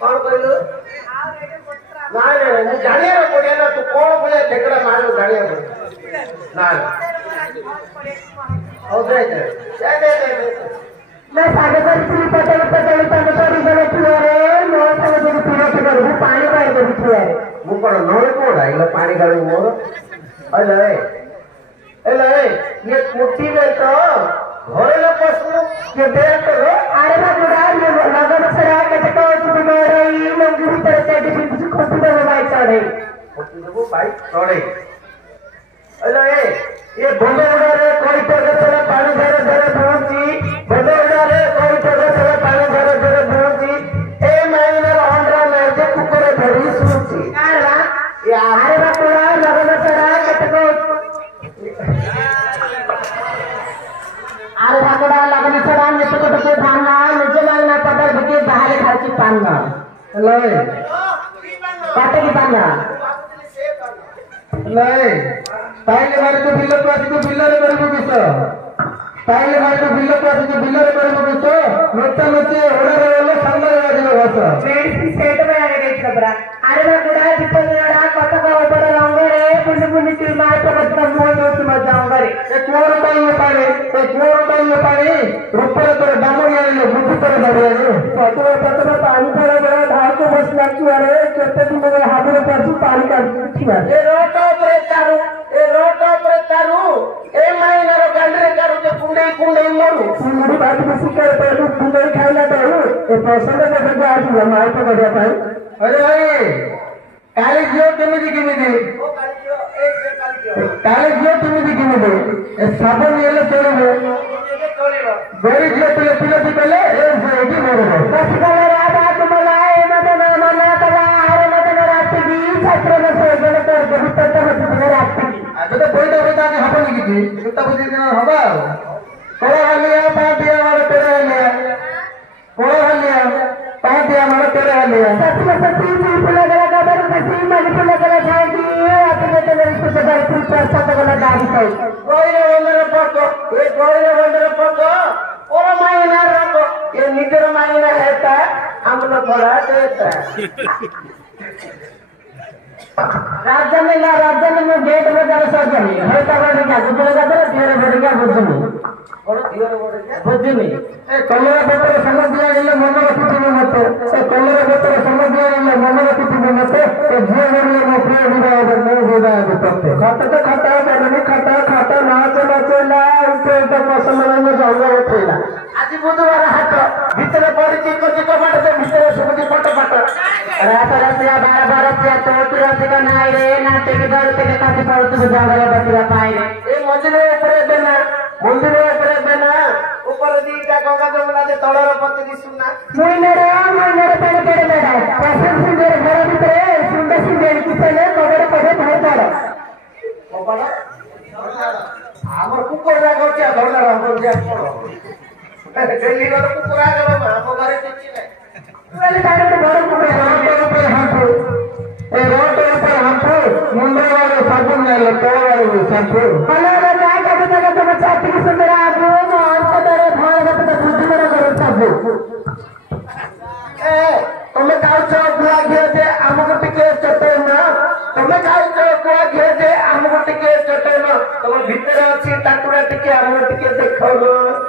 कौन कहलु ना ना जानिया पड़े ना तू कौन बोले ठेकड़ा मारो जानिया पड़े ना ओ दे मैं साढ़े पर पटल पटल बैठी है नो साले जो पूरा कर वो पानी बाहर कर बिठी है वो पर नोरे कोड़ा इला पानी गाड़ी मोर अले ये कुट्टी में तो घरे लोग पशु के देख करो अरे ना बुढ़ा ये लगन सरा के तो तू रही मंगूरी तरह से कुछ खोटी में बाइक चढ़े खोटी में बाइक चढ़े अले ये बोले उड़ा रे कोई तो चला पानी धरे धरे पहुंची बोले उड़ा रे कोई तो चला पानी धरे धरे पहुंची ए महीना होंडरा में जे कुकुरे धरी सुची अरे यार ना बुढ़ा लगन सरा के तो अरे भागड़ा लगन सरा में तो भांगा मुझे लगना पता बके बाहर खर्ची पांगा ले काटे की पांगा ले ताइले मारे तो बिल्लो को आसी तो बिल्लो रे करबो किस ताइले मारे तो बिल्लो को आसी तो बिल्लो रे करबो किस नोटा नचे ओडा रे ओले संग रे आजो बस मेडिसिन सेट में आने गई खबरा अरे ना गुड़ा दीपक लड़ा कथा का ऊपर लाऊंगा रे पुण्य की मार तो बच्चा मुंह में तुम जाऊंगा रे एक और टाइम में पानी ऊपर तो डामरिया ले बुद्धि पर दबे रे पतो पानी पड़ा बड़ा धार को बस लगती है रे कितने दिन में हाथ में परसों पानी का छिया ए रोटो पर तारू ए महीना रो गंडरे करू जे कुंडे मरू मुड़ी बात बसी कर पहले कुंडे खाइला तो ए पैसा में तो जा आज मार को बढ़िया पाई अरे भाई काली जियो केमिति ओ काली जियो एक से काली जियो केमिति ए साबन येले चलेबो गरी जियो पिले पहले ए एडी मोरबो बस कर रात आज मलाए मना कला हर मत रात की छत्र में से गले कर भीतर तक रात की अबे तो बोइदा के हबनी किथि सुता बुझी दिन हबा कोला हलिया पाटिया मारे तेरे हलिया कोला हलिया पाटिया मारे तेरे हलिया सती पुला गला गबर सती मन पुला गला छाती अपने तेरे को सदा पुत्र सब गला दादी कोई गोइरे वंदर पको ओरा मायना रको ये निजर मायना हेता हमलो भला देता राज्य में गेट में जरा सजन है का बड़ी क्या गुजर का तेरे तेरे बड़ी क्या बुद्धि और दियर बोले क्या बुद्धि में ए कलरा बेतर समझ दिया इले मन रखी में मत ए कलरा बेतर समझ दिया इले मन रखी में मत ए जियो ने mo प्रिय विवाह में होगा करते खाता नाच ना उसे तो पसंद में जाऊंगा उठेला आज बुधवार हाट भीतर पड़ी को कबाट से भीतर सुमति पट रात रात 12 तो तुरंत का नाई रे नाटे के दर के काटे पड़त जागरा बतिरा पाई रे ए मंदिर ऊपर बेना ऊपर दीटा गंगा जमुना दे तळर पति दिसुना मुइनरे पेड़ बेड़ा पसंद सुंदर घर भीतर सुंदर किसले कबड़ भाई पड़ कबड़ हमर कुकुर लागो क्या धरला हम जा दिल्ली रो कुकुर आ गलो हम घरे किछि नै वाले तारे तो बड़ कुकुर रोड पर हम मुंबई वाले साबुन ले तो वाले शैम्पू हेलो रे काय का तो बच्चा अति सुंदर आगो मान को तेरे भाई का तो बुद्धि में करो सब ए तुम काउ छ गुआ घे दे हमको टिके चटे ना तुम काउ छ गुआ घे दे हमको टिके चटे ना तुम भीतर अछि ताकुरा टिके हमको टिके देखो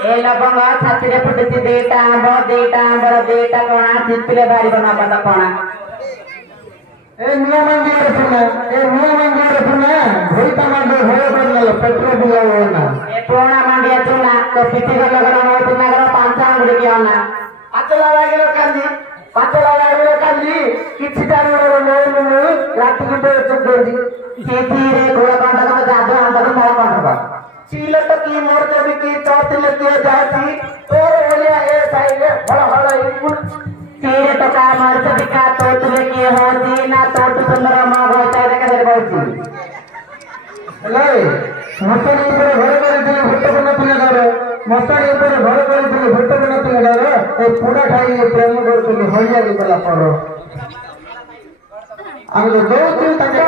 ए लबंगा छाती रे फुटती देटा बर देटा कोना चिपले बारी बना पता कोना ए नियम मंदिर सुना भोईता मंदिर होय बनल पेट्रोल दिया होना ए कोना मांडिया चुना तो पिटी का लगना हो तो नगर पांचा अंगड़ी की आना पाचला लागलो काली किछि दारू नो रात की तो चुगोजी सीधी रे घोड़ा कांटा का जादू अंदर मार कांटा चीलट की मोर जब की चौथिल के जाती तोर बोलिया ए साइले हड़ इकुन तेरे तो का मर्द दिखा तो तुझे की होती ना तो तू सुंदर मां होता है कैसे बोलती ले मस्तानी ऊपर घर କରିଥିଲେ ଭୋଟ ବନଥିଲେ ଗାର ମସ୍ତାनी ऊपर घर କରିଥିଲେ ଭୋଟ ବନଥିଲେ ଗାର ଏ ପୁରା ଖାଇ ପ୍ରେମ କରୁଥିଲେ ହଳିଆ ଦି ଗଲା ପର ଆମେ ଯୋଉ ଦଉଛୁ ତାକେ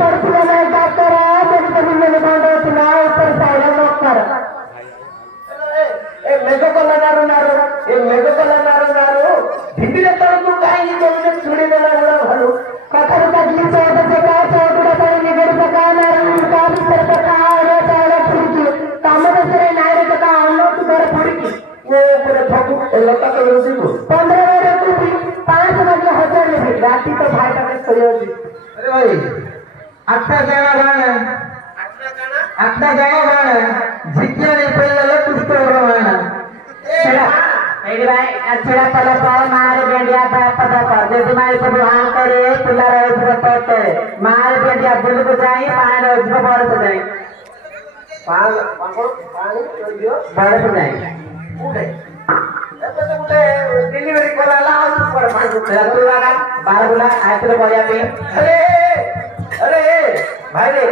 पड़पुला ना डॉक्टर मेडिकल में बांधो तुला ऊपर साइड डॉक्टर ए मेघ कला नारो भिंडी रे तो पार्टी तो भाई का सही होती अरे भाई आठटा जाना गाना आठटा जाना गाना जितना नहीं पहले कुछ तो रवाना चला मेरी भाई अच्छा पहले पाए मारे बेंडिया पता कर दे तुम्हारे को बुहान करे तुला रहे पूरा पते मारे बेंडिया बुल को जाए पानी रोज को बड़ से जाए पानी कर दियो बड़ से जाए उठे ऐसे तो उठे डिलीवरी करा ला ऊपर पानी चला तू लगा बार बुला आए तो बोलिया पे अरे भाई रे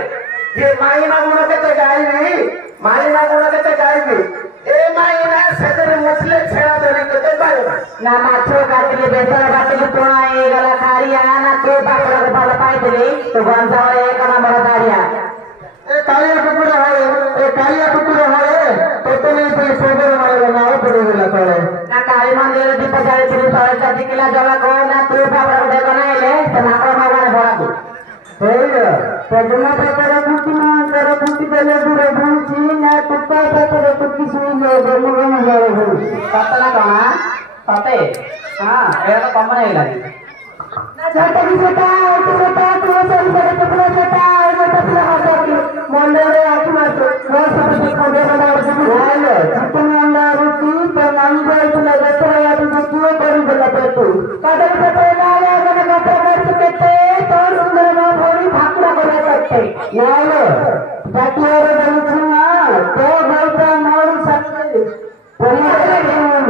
ये माइना गुना के तो गाय नहीं माइना गुना के तो गाय नहीं ए माइना सदर मुसले छेड़ा देने के तो बाय ना माछो काटले बेसर काटले तोड़ा ये गला खारिया ना तो बाकड़ा के बाल पाई दे तो गंजा वाले एक ना बड़ा दारिया ए कालिया कुकुरा है तो नहीं पे सोगर वाले ना पड़ेगा तोड़े ना काली मंदिर दीप जाए तेरे सारे चाची किला जला को ना तो बाकड़ा के बनाइले तो ना को भगवान बड़ा को पदमा पतर कुटी मान कर कुटी पहले दूर भूची ना कुत्ता पतर कुटी सुई लो दोनों का मजा हो पतला कमा पते हां ये तो कम नहीं लगी ना छोटा की छोटा तो चल बड़े पतला छोटा ये पतला हो गया मंडल रे आके मार वो सब को दे बड़ा बोलो चिकन अंडा रोटी तो नानी भाई तो लगे तो या तो क्यों करी बोला तू कदम से पहले आया मैंने कपड़ा कर सकते तो सुंदर मां भोरी भाकुड़ा बोला सकते यालो जातियों बलुचना तो भाईता मोर सकते परिवार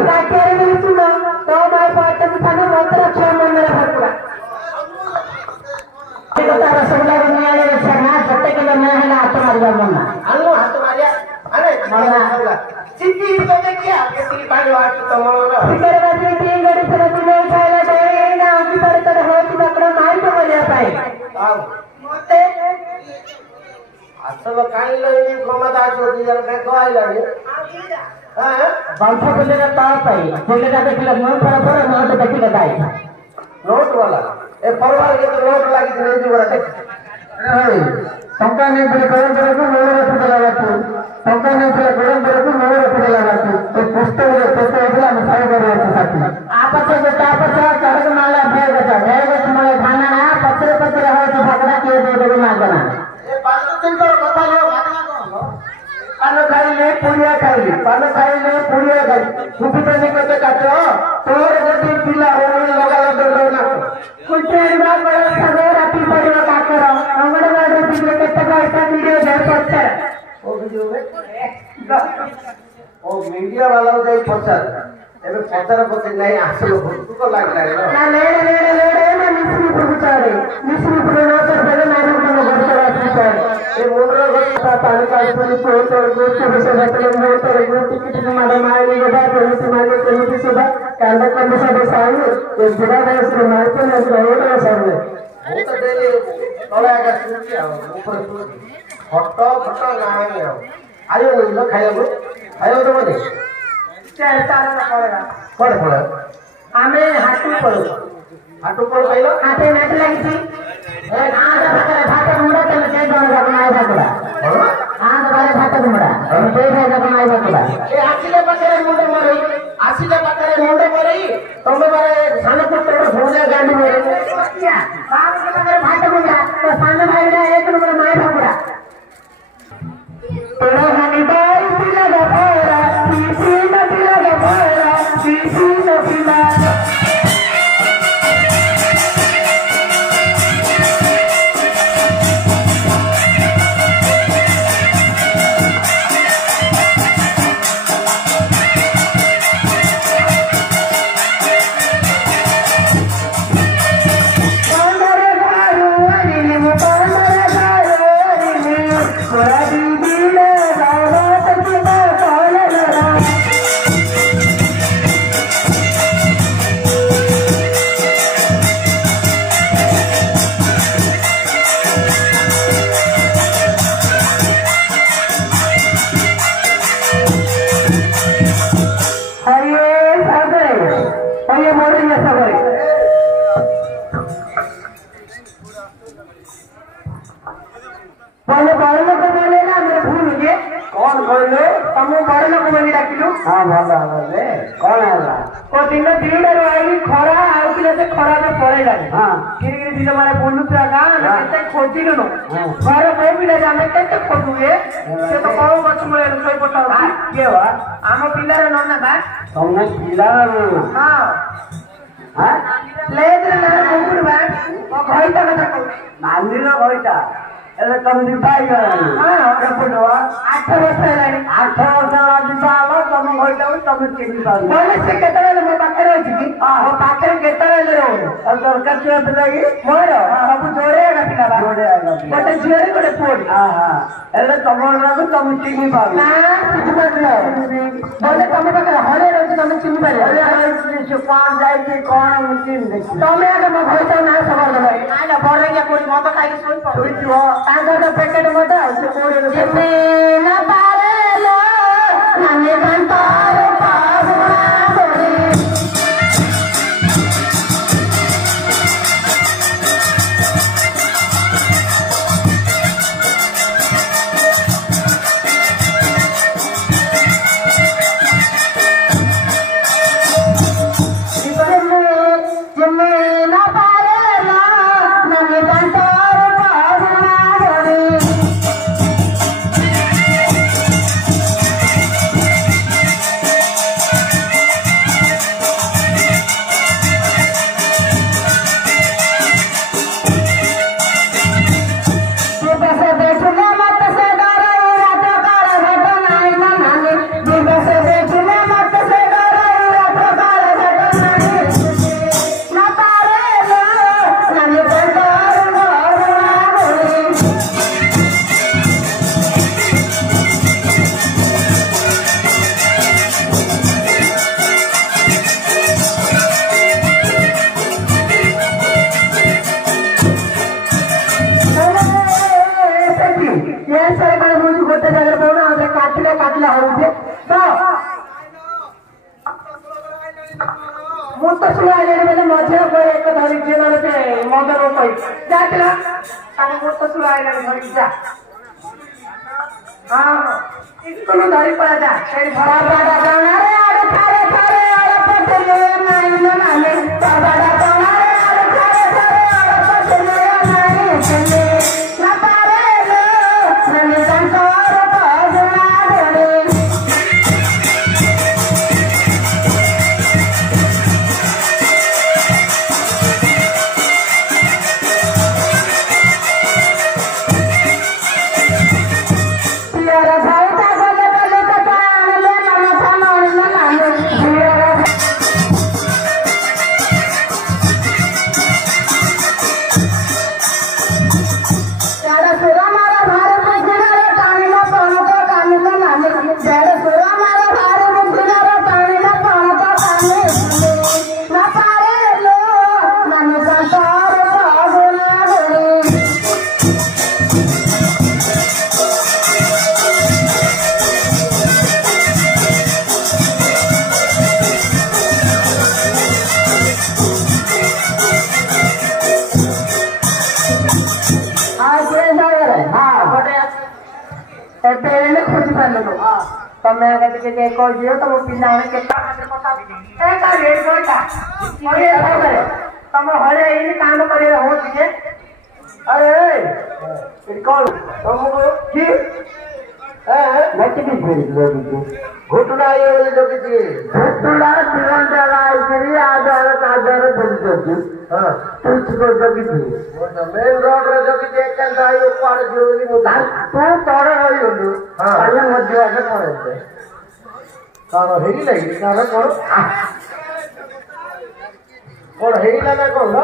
जातियों बलुचना तो भाई पाटे में थाने मंत्र अच्छा मंदिर भाकुड़ा ये तो रसगुल्ला दुनिया में छना छोटे के में है हाथ मारिया मना अनु हाथ मारिया अरे मरना चिट्ठी तो देखिए किसी बाजू आके तो मोर फिकर में तीन गड़ी से तुम खाइला दे ना उनकी पर तर हो कि बकरा मार तो बोलिया पाए मोते असब काई लई कोमदा छोटी जरा देखो आई लगी हां बांधा बोले ना ता पाई बोले ना देखला मन पर ना तो देखी बताई नोट वाला ए परवार के तो नोट लागी नहीं दी बड़ा देख अरे टंका नहीं पे गरम करे को मोर रख लगा तू टंका नहीं पे गरम करे को मोर रख लगा तू तो पुस्तक रे तो एगला में साई करे तो साथी आपस में तापस चढ़ माला भेड़ तुम्हारे खाना ना पत्थर पत्थर हो तो भगना के दे दे मार देना ए बात तो कर कथा लो भागना कौन पान खाइले पुड़िया खाई सुखी तो नहीं करते काटो तोर गोटी पिला हो लगा लगा ना कुछ बात बड़ा सगोर अपनी पड़ो का करो अंगनवाड़ी में कितना पैसा वीडियो दे पत्थर ओ वीडियो में ओ मीडिया वाला को जाई पछार एबे पछार पछे नहीं आसलो तू को लाग रे ना ले ना मिस्री पुचारे मिस्री पुनो तो बड़े नाम को गोचरा पुचारे ए मोर गोटी पानी का पुरी तो गोटी से बतले मोर तो गोटी की मारे मारे गदा तो मारे के सुबह कांडा करने से सामने एक बुरा है उसको मारते ना रोड सामने वो तो डेली तोला का सुनती है ऊपर फोटो नहीं है आयो नहीं खाया को आयो तो मत चल तारा ना पड़ेगा पड़े हमें हाटू पड़ो खाइलो हाथे नेट लगी थी ए आधा बकरा भात मुड़ा तो के दोन बनाए भाकुड़ा आधा वाले भात मुड़ा दे दे बनाए भाकुड़ा ए आसिले बकरे मुंडे मरई तमे मारे साने पुत्र भोले गांडी मेरे क्या बाप के बकरे भात मुड़ा तो साने भाई का एक नंबर माए भाकुड़ा तेरा हनी बाई पिला दा भोरा पीसी न पिला दा भोरा पीसी न पिला हाँ भल कौन है दिन दीड रही खरा आउे खरा में पड़ेगा ଆଇଲାଣି କିରିକିରି ଦିନ ମାନେ ବୁଲୁଥିବା ଗାଁ ଆମେ କେତେ ଖୋଜିଲୁନୁ ଘର ବୋଉ ପିଲା ଆମେ କେତେ ଖୋଜୁ ସେ ତ କଉ ଗଛ ମୂଳରେ ଶୋଇ ପଡିଥାଉ କିଏ ବା ଆମ ପିଲାର ନନା ବା ତମେ ପିଲାର ଲେଜରେ ନେବେ କୁକୁର ବା ଘଇଟା କଥା କହୁଛି ନାଲିର ଘଇଟା ଏବେ ତମେ ଯିବା ହେଇଗଲାଣି 8 ବର୍ଷ ହେଲାଣି 8 ବର୍ଷ ଯିବା ହବ ତମ ଘଇଟାକୁ ତମେ ଚିହ୍ନି ପାରୁନ ନହେଲେ ସେ କେତେବେଳେ ମୋ ପାଖରେ ଅଛି କି ମୋ ପାଖରେ କେତେବେଳେ ରହୁନି ଦରକାର ଥିବା ପିଲା କି ମୋର ସବୁ ଯୋଡେଇବା ପିଲା ବା ଗୋଟେ ଝିଅରେ ଗୋଟେ ପୁଅରେ ହେଲେ ତମର ନାକୁ ତମେ ଚିହ୍ନି ପାରୁନ ନା ବୁଝିପାରିଲ ବୋଲେ ତମ ପାଖରେ ହରେ ରହୁଛି ତମେ ଚିହ୍ନି ପାରିବ ସେ କଣ ଯାଇଛି କଣ ମୁଁ ଚିହ୍ନି ଦେଖି ତମେ ଆଗ ମୋ ଘଇଟା ନା ସବାର ଦେବ ନାଇଁ ନା ବଡ କୋଉଠି ମଦ ଖାଇକି ଶୋଇଥିବ ତାଙ୍କର ପ୍ୟାକେଟ ମଦ ଆଉ ସେ କୋଉଠି ନା ପାରେଲୋ ନାନୀ କାନ୍ତାରେ ପାହୁଣା ବଡି ମୁଁ ତ ଶୁଣାଇଲେଣି ବୋଲେ ମଝିରେ ଏକ ଧରିଛି ନହେଲେ ସେ ମନ୍ଦର କହି ଯାଇଥିଲା ତାକୁ ମୁଁ ତ ଶୁଣାଇଲେଣି ଧରିକି ଯା ସ୍କୁଲ ଧରି ପଳା ଯା ସେଇଠି ତମେ ଆଗ ଟିକେ କହିଦିଅ ତମ ପିଲାମାନେ କେତେ ତମ ହଳେ ଏଇନି କାମ କରିବାର ହଉଛି ଯେ ଆରେ ଏଠି କଣ ତମକୁ କି ଘଟଣା ଇଏ ବୋଲି ଜଗିଛି ଘଟଣା ତିରଞ୍ଜା ଆଇକିରି ଆଧାର କାଧାର ଜଗିଛନ୍ତି ଜଗିଛି ମେନ୍ ରୋଡରେ ଜଗିଛି ଏକାନ୍ତ ଆଇ କୁଆଡେ ଯିବ ବୋଲି ମୁଁ ତୁ ତଡ ରହିଗଲୁ ତାହେଲେ ମଧ୍ୟ ଆଗେ ପଳେଇଲେ କଣ ହେଇଲା କି ତାର କଣ କଣ ହେଇଲା ନା କଣ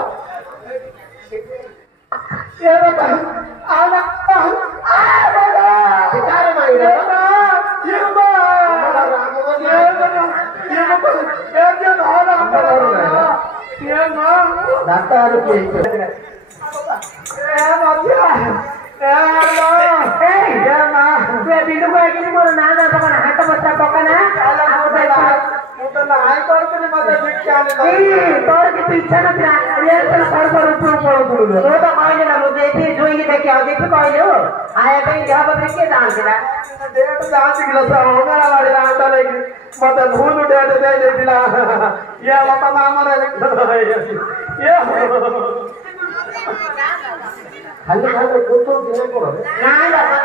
ডাক্তার ମୋର ନାଁ ନା ପକାନା ହାତ ବସ୍ତା ପକାନା ତୋର କିଛି ଇଚ୍ଛା ନଥିଲା ତୁ ତ କହିଲେ ନା ମୁଁ ଯାଇକି ଜୋଇକି ଦେଖି ଆଉ ଦେଖି କହିଲୁ ଆୟା ପାଇଁ ଦେହ ପତ୍ର କିଏ ଜାଣିଥିଲା ମତେ ଭୁଲ ଡେଟ୍ ଦେଇଥିଲା ଇଏ ବାପା ମା ଆମର ଖାଲି ଖାଲି କୋଉ ଦିନ କର ନାଇଁ ବାପା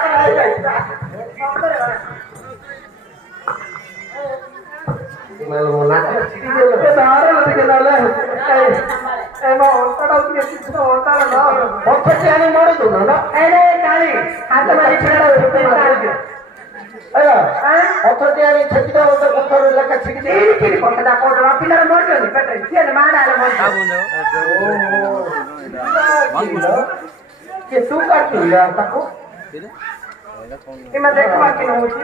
ତୁ କାଟିବି ତାକୁ ଦେଖ ବାକି ନଉଛି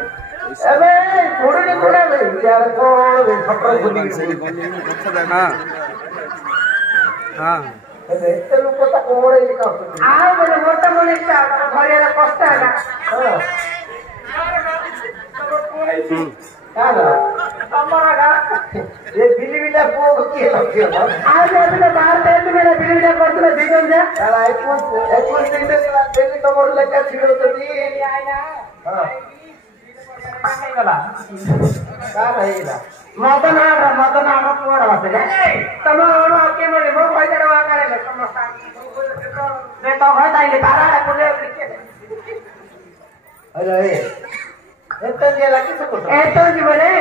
ଏବେ କୋଡିଏ କୋଡିଏ ଏତେ ଲୋକ ତାକୁ ଓଳେଇକି ଖାଉଛନ୍ତି ଆଉ ଗୋଟେ ମୋଟା ମଣିଷ ଘରେ କଷ୍ଟ ହେଲା ବିଲି ବିଲା ପୁଅକୁ କିଏ ରଖିବ ଆଉ ବାହାର ବିଲି ବିଲା କରୁଥିଲେ ଦି ଜଣ ଯା 21 ତମର ଲେଖା ଛିଡଉଛନ୍ତି ମଦନ ପୁଅର ବସେ ତମ କିଏ ମିଳେ ମୋ ପଇସା ତ ଘର ତାଇଲେ ବାରଟା ପୁଲେ ଏତ ଯିବନେ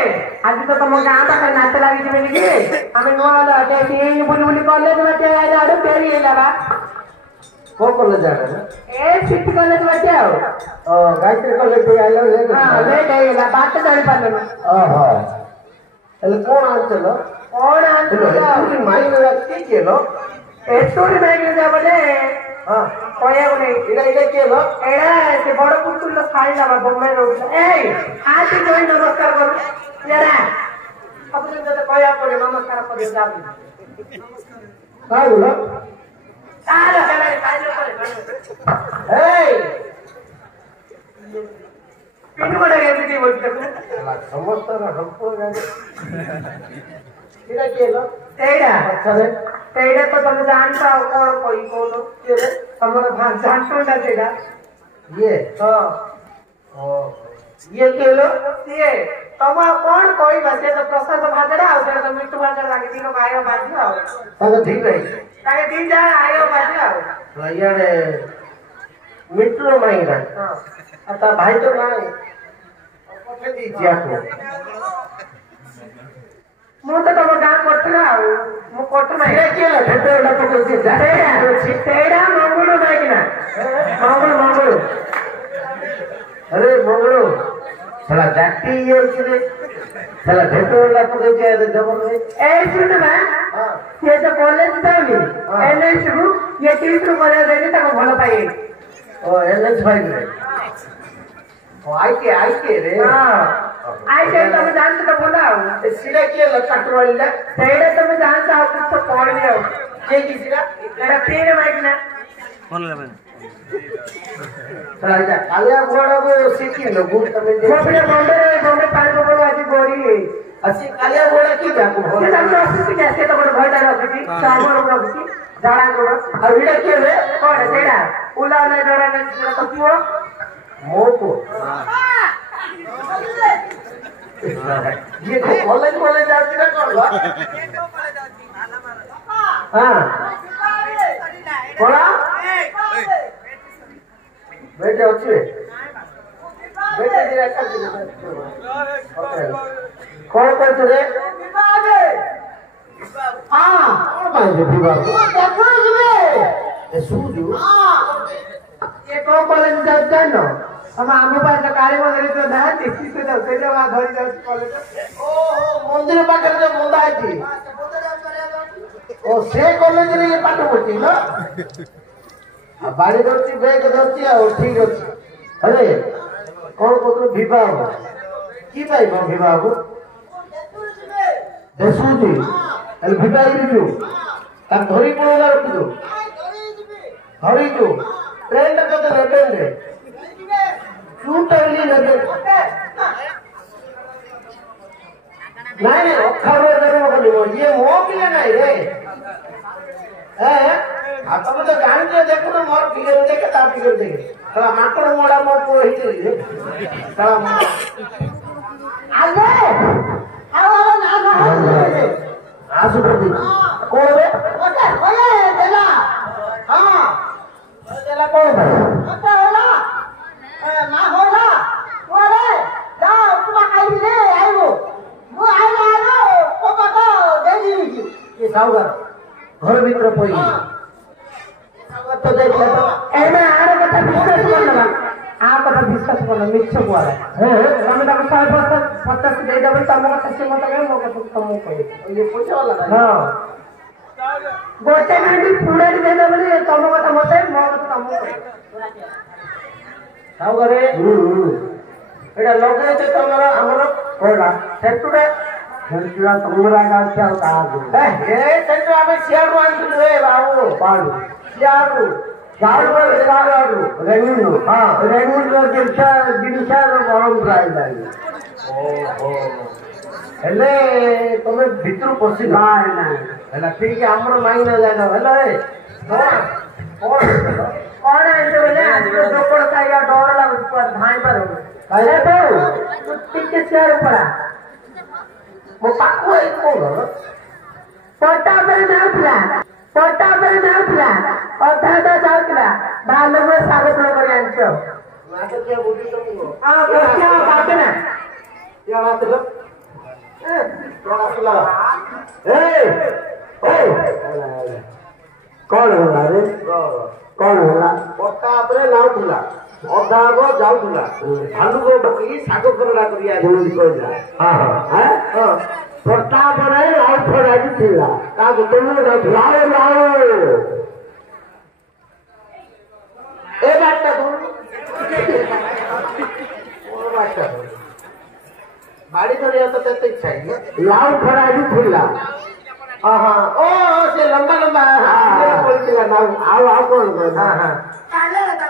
ଆଜି ତ ତମ ଗାଁ ପାଖରେ ନାଚ ଲାଗିଯିବେନି କି ଆମେ ନୂଆ ବୁଲି ବୁଲି କଲେଜ ବାଟେ ଆଡେ ଫେରି ହେଇଗଲା କୋଉ କଲେଜ ଏ ସିଟି କଲେଜ ବାଟେ ଆଉ ଗାୟତ୍ରୀ କଲେଜ ଲେଟ୍ ହେଇଗଲା ବାଟ ଜାଣିପାରିଲୁ ଓହୋ ହେଲେ କଣ ଆଣିଥିଲ କଣ ଆଣିଥିଲ ମାଇକ କିଏ ଏତୋଟି ମାଇକ ବୋଲେ କହିବାକୁ ନେଇ ଏଇଟା କିଏ ଏଇଟା ସେ ବଡ ପୁତୁଲ ଖାଇଲା ବୋମ୍ବେ ରହୁଥିଲା ଏଇ ଆଜି ଜୟ ନମସ୍କାର କରୁ ସବୁଦିନ ତତେ କହିବାକୁ ପଡିବ ନମସ୍କାର କରିବ ଯାବି କାହିଁକି ପିଠୁ ଗୋଟେ ଏମିତି ବୋଲୁ ସମସ୍ତର ସେଇଟା ତ ତମେ ଜାଣିଛ ଆଉ କଣ କହି କହୁନ ତମର ଜାଣିଛଟା ସେଇଟା ଇଏ ଇଏ କିଏ ସିଏ ତମ ଆଉ କଣ କହିବା ସେ ତ ପ୍ରସାଦ ଭାଜଟା ଆଉ ସେଇଟା ତ ମିଠୁ ଭାଜା ଲାଗେ ଦିନ ଆୟ ଭାଜି ଆଉ ତାଙ୍କ ଠିକ ରହିଛି ତାକେ ଦି ଯା ଆୟ ଭାଜି ଆଉ ଇଆଡେ ମିଠୁର ମାଇଁରା ଆଉ ତା ଭାଇ ତ ନାହିଁ ପଠେଇ ଦେଇଛି ଆକୁ ମୁଁ ତ ତମ ଗାଁ କୋଠରା ଆଉ ମୁଁ କୋଠ ନାହିଁ ସେଇଟା ମଙ୍ଗୁଳୁ ନାଇଁ ନା ମଙ୍ଗୁଳୁ अरे मंगलो साला जाति ये इसने साला भेटो लाख को क्या है जबर में ए सुन ना ये तो कॉलेज जाऊनी एनएच रु ये 30 रु कॉलेज देनी तक भलो पाए ओ एनएच भाई रे ओ आईके रे हां आईके तुम जानते तो बोला सीधा किए लटक रोइला सेडे तुम जानते हो कुछ तो कॉल नहीं हो के की सीधा मेरा तीन माइक ना फोन लगा साला कालिया घोड़ा को सीखी लो गुड तमे दे बॉम्बे पानी को आज गोरी असि कालिया घोड़ा की जाको से हम तो असि कैसे तो बड़ भयटा रखी सामर रखी जाड़ा को और विड़ा के रे कौन सेडा उला ने डरा ने तो क्यों मोको ये कॉलेज जाती ना कौन हां कोड़ा बेटे अच्छे बेटे दिया कर दे कौन करते रे हां कौन बांधे विवाह देखो जिवे ए सूजू ये को कॉलेज जाता न हम आम पास काली मंदिर तो ना देखी तो से जगह धरी जाऊ कॉलेज ओहो मंदिर पाखर जो बंदा आइती ओ से कॉलेज रे पाठ पढ़ती ना बाड़ी धरती बैग धरती आ ठीक अच्छे अरे कौन कहते विवाह की भाई विवाह देखुची भिटाई जो ता धरी पड़ा रखी दो धरी जो ट्रेन कते लेबेल रे चूटली लेबेल नहीं अखावे जरूर करिवो ये मो पिले नहीं रे आ तुम तो जानते देखो ना मोर फिगर देखे ता फिगर देखे साला माकड़ मोड़ा मोर को ही रे साला आले आओ ना आसु कर दी कौन रे ओके घर भीतर पड़ी तो देखा तो एमे आर कथा विश्वास करना आ कथा विश्वास करना मिछ कुआला हम तक 150 दे देबे तम कथा से मत कहे मो कथा तुम कहे ये पैसा वाला हां गोटे गांडी पूरा दे देबे तम कथा मत मो कथा तुम कहे हाउ करे एटा लगे छे तमरा हमर कोडा सेटुडा तमरा का क्या का ए सेटु हमें शेयर आनथिलु ए बाबू पाडू शेयर जाऊ रेगुलर हां रेगुलर जिनसा गरम प्राइस आई ओहो हेले तमे भितर पसी ना हेला ठीक है हमर माइना जानो हेला ए कौन ऐसे बोले आज तो दोपड़ का या डर लागो पर धान पर हो काहे तो तू टिके शेयर पड़ा मो पाको ए कोन पट्टा पे ना उठला अधा जाउतला बालो में स्वागत कर आंचो माके के बुद्धि तुमको हां क्या बात ना क्या बात लो ए कौन होला रे कौन होला पट्टा पे लाउतला अधा गो जाउतला भालू को बकी सागो करला करिया बोली कहला हां हां पट्टा पे लाउ छोड़ा दिला का तुम लाओ ए बाटा तुम ओ बाटा बाड़ी धरिया तो तेते इच्छा है लाउ छोड़ा दिला हां ओ से लंबा हां बोलतिला ना आओ कौन हां हां काले लगा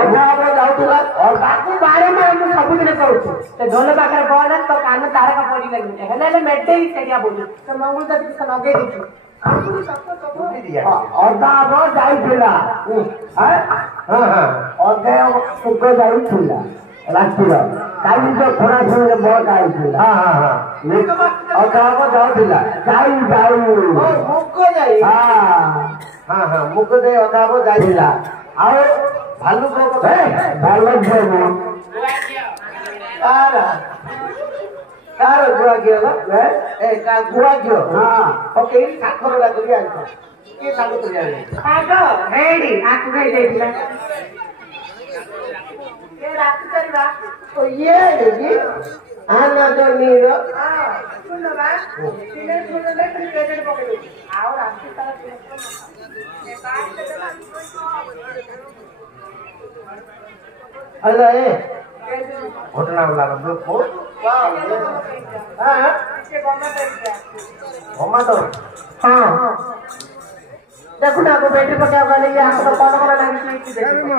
अधा जाउतला और बाकू बारे में हम सब दिन कहू ते ढोल पाकर बोला तो कान तारा का पड़ी लगी हेले मेटे ही क्या बोली तो मंगल तक सनगे दिखी अधा जाइला हां हां अधा सुको जाइला रास्तिला काली जो थोड़ा थोड़ा बहुत आइला हां हां हां अधा जाइला जाई मुको जाई हां हां हां मुको दे अधा जाइला आओ भालू को भालू को कार गुआ गयो ए का गुआ गयो हां ओके साखर ला करिया के साखर करिया आगो रेडी आकु गई देला के रात करबा तो ये जी आना जो नीरो हां सुन बा तिने सुन ले क्रिकेट पकड़ो आओ रात तरफ ए काट के देला अल्लाह ए घटना वाला लोग को हां घुमा तो हां देखो ना को बैटरी पका वाली ये आपको कौन कौन लगी थी देखो